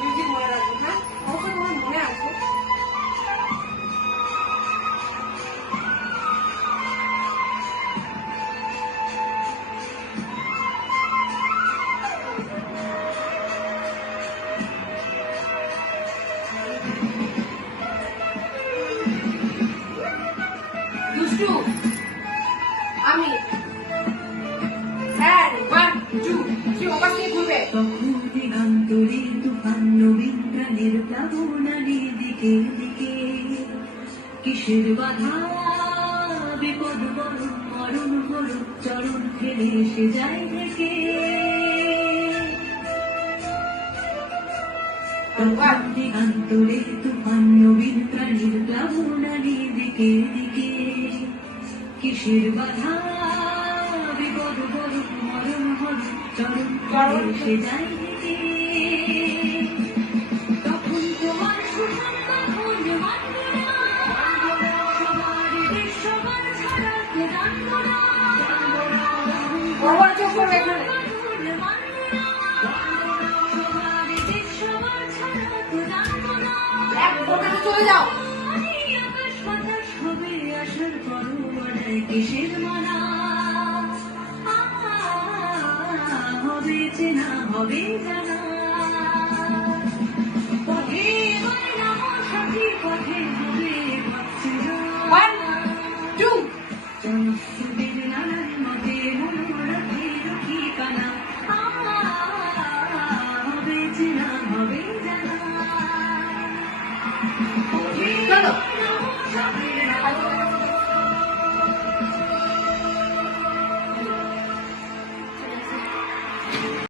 Music মনে রাখবো, হ্যাঁ অবশ্যই তোমার মনে আছে। দুষ্টু আমি স্যার 1 2 3 ওপাশ থেকে ঘুরবে। দিগন্তরে তুফান নবীন প্রাণের প্লাবনারী দিকে দিকে কিসের বাধা বিপদ বরণ মরণ বরণ চরণ ফেলে এসে যায় থেকে দিগন্তরে তুফান নবীন প্রাণের প্লাবনারী দিকে দিকে কিসের বাধা বিপদ বরণ মরণ বরণ চরণ ফেলে এসে যায় থেকে তখন তোমার সুধান তখন মানব না সবার বিশ্ববান ছাড়া কে জানব না বাবার চোখ করবে এখানে। সবার বিশ্ববান ছাড়া কে জানব না এক ফোটাতে চলে যাও। আকাশ বাতাস হবে আসার পরও আড়াই কিসের মানা হবে চেনা হবে জানা